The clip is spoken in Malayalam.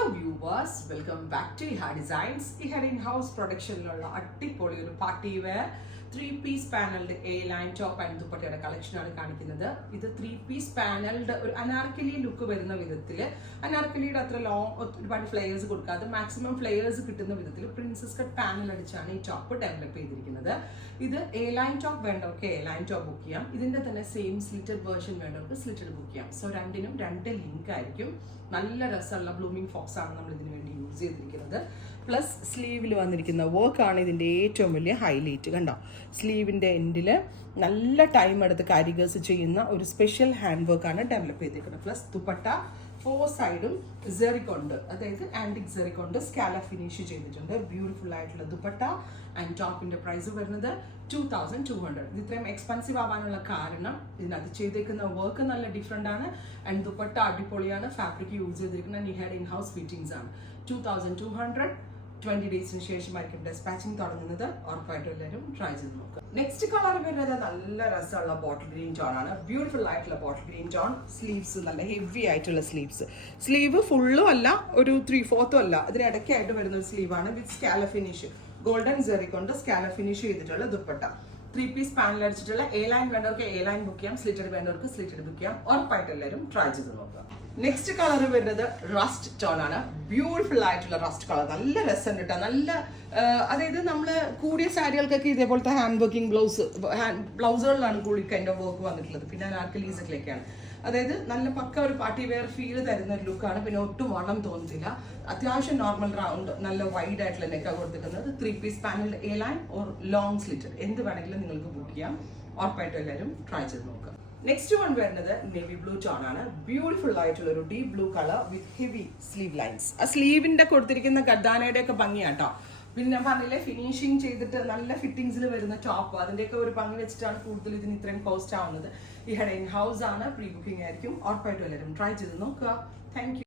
Hello viewers, welcome back to Eha designs. Eha in house പ്രൊഡക്ഷനിലുള്ള അടിപൊളി ഒരു party wear 3-piece panelled A line top and ദുപ്പട്ടയുടെ കളക്ഷനാണ് കാണിക്കുന്നത്. ഇത് 3-piece പാനൽഡ് ഒരു അനാർക്കലി ലുക്ക് വരുന്ന വിധത്തിൽ, അനാർക്കലിയുടെ അത്ര ഒരുപാട് ഫ്ലെയേഴ്സ് കൊടുക്കാതെ മാക്സിമം ഫ്ലെയേഴ്സ് കിട്ടുന്ന വിധത്തിൽ പ്രിൻസസ് കട്ട് പാനൽ അടിച്ചാണ് ഈ ടോപ്പ് ഡെവലപ്പ് ചെയ്തിരിക്കുന്നത്. ഇത് എ ലൈൻ ടോപ്പ് വേണ്ടവർക്ക് എ ലൈൻ ടോപ്പ് ബുക്ക് ചെയ്യാം. ഇതിന്റെ തന്നെ സെയിം സ്ലിറ്റഡ് വേർഷൻ വേണ്ടവർക്ക് സ്ലിറ്റഡ് ബുക്ക് ചെയ്യാം. സോ രണ്ടിനും രണ്ട് ലിങ്ക് ആയിരിക്കും. നല്ല രസമുള്ള ബ്ലൂമിംഗ് ഫോക്സ് ആണ് നമ്മൾ ഇതിന് വേണ്ടി യൂസ് ചെയ്തിരിക്കുന്നത്. പ്ലസ് സ്ലീവിൽ വന്നിരിക്കുന്ന വർക്കാണ് ഇതിൻ്റെ ഏറ്റവും വലിയ ഹൈലൈറ്റ്. കണ്ടോ, സ്ലീവിൻ്റെ എൻഡിൽ നല്ല ടൈം എടുത്ത് കാരിഗേഴ്സ് ചെയ്യുന്ന ഒരു സ്പെഷ്യൽ ഹാൻഡ് വർക്കാണ് ഡെവലപ്പ് ചെയ്തിരിക്കുന്നത്. പ്ലസ് ദുപ്പട്ട 4 സൈഡും സെറികൊണ്ട്, അതായത് ആൻറ്റിക് സെറികൊണ്ട് സ്കാല ഫിനിഷ് ചെയ്തിട്ടുണ്ട്. ബ്യൂട്ടിഫുൾ ആയിട്ടുള്ള ദുപ്പട്ട ആൻഡ് ടോപ്പിന്റെ പ്രൈസ് വരുന്നത് 2200. ഇത് ഇത്രയും എക്സ്പെൻസീവ് ആവാനുള്ള കാരണം ഇതിനകത്ത് ചെയ്തേക്കുന്ന വർക്ക് നല്ല ഡിഫറെൻ്റ് ആണ്. ആൻഡ് ദുപ്പട്ട അടിപൊളിയാണ്. ഫാബ്രിക് യൂസ് ചെയ്തിരിക്കുന്ന നിഹാഡ് ഇൻ ഹൗസ് ഫിറ്റിംഗ്സ് ആണ്. 2200. 20 ഡേയ്സിന് ശേഷമായിരിക്കും ഡെസ്പാച്ചിങ് തുടങ്ങുന്നത്. ഉറപ്പായിട്ടും എല്ലാവരും ട്രൈ ചെയ്ത് നോക്കുക. നെക്സ്റ്റ് കളർ വരുന്നത് നല്ല രസമുള്ള ബോട്ടിൽ ഗ്രീൻ ടോൺ ആണ്. ബ്യൂട്ടിഫുൾ ആയിട്ടുള്ള ബോട്ടിൽ ഗ്രീൻ ടോൺ. സ്ലീവ്സ് നല്ല ഹെവി ആയിട്ടുള്ള സ്ലീവ്സ്. സ്ലീവ് ഫുള്ളും അല്ല, ഒരു 3/4 അല്ല, ഇതിനിടയ്ക്കായിട്ട് വരുന്ന ഒരു സ്ലീവാണ് വിത്ത് സ്കാല ഫിനിഷ്. ഗോൾഡൻ സെറി കൊണ്ട് സ്കാല ഫിനിഷ് ചെയ്തിട്ടുള്ള ദുപ്പട്ട. 3-piece പാനൽ അടിച്ചിട്ടുള്ള എ ലൈൻ വേണ്ടവർക്ക് എ ലൈൻ ബുക്ക് ചെയ്യാം, സ്ലിറ്റഡ് വേണ്ടവർക്ക് സ്ലിറ്റഡ് ബുക്ക് ചെയ്യാം. ഉറപ്പായിട്ട് എല്ലാവരും ട്രൈ ചെയ്ത് നോക്കുക. നെക്സ്റ്റ് കളർ വരുന്നത് റസ്റ്റ് ടോൺ ആണ്. ബ്യൂട്ടിഫുൾ ആയിട്ടുള്ള റസ്റ്റ് കളർ. നല്ല രസം കിട്ടാം. നല്ല അതായത് നമ്മൾ കൂടിയ സാരികൾക്കൊക്കെ ഇതേപോലത്തെ ഹാൻഡ് വർക്കിംഗ് ബ്ലൗസുകളിലാണ് കൂടി കൈൻഡ് ഓഫ് വർക്ക് വന്നിട്ടുള്ളത്. പിന്നെ ആർക്കലീസൊക്കെയാണ്. അതായത് നല്ല പക്ക ഒരു പാർട്ടി വെയർ ഫീൽ തരുന്ന ഒരു ലുക്കാണ്. പിന്നെ ഒട്ടും വണ്ണം തോന്നുന്നില്ല. അത്യാവശ്യം നോർമൽ റൗണ്ട് നല്ല വൈഡ് ആയിട്ടുള്ള നെക്കാണ് കൊടുത്തിരിക്കുന്നത്. 3-piece panel A line or long slitted എന്ത് വേണമെങ്കിലും നിങ്ങൾക്ക് ബുക്ക് ചെയ്യാം. ഉറപ്പായിട്ടും എല്ലാവരും ട്രൈ ചെയ്ത് നോക്കുക. നെക്സ്റ്റ് വൺ വരുന്നത് നേവി ബ്ലൂ ടോൺ ആണ്. ബ്യൂട്ടിഫുൾ ആയിട്ടുള്ള ഒരു deep blue colour with heavy sleeve lines. ആ സ്ലീവിന്റെ കൊടുത്തിരിക്കുന്ന ഗദ്ദാനയുടെ ഒക്കെ ഭംഗിയാട്ടോ. പിന്നെ ഞാൻ പറഞ്ഞില്ലേ, ഫിനിഷിങ് ചെയ്തിട്ട് നല്ല ഫിറ്റിംഗ്സിൽ വരുന്ന ടോപ്പ്, അതിന്റെയൊക്കെ ഒരു ഭംഗി വെച്ചിട്ടാണ് കൂടുതൽ ഇതിന് ഇത്രയും കോസ്റ്റ് ആവുന്നത്. ഈ ഹെഡ് ഇൻ ഹൗസ് ആണ്, പ്രീ ബുക്കിംഗ് ആയിരിക്കും. ഉറപ്പായിട്ടും എല്ലാവരും ട്രൈ ചെയ്ത് നോക്കുക. Thank you.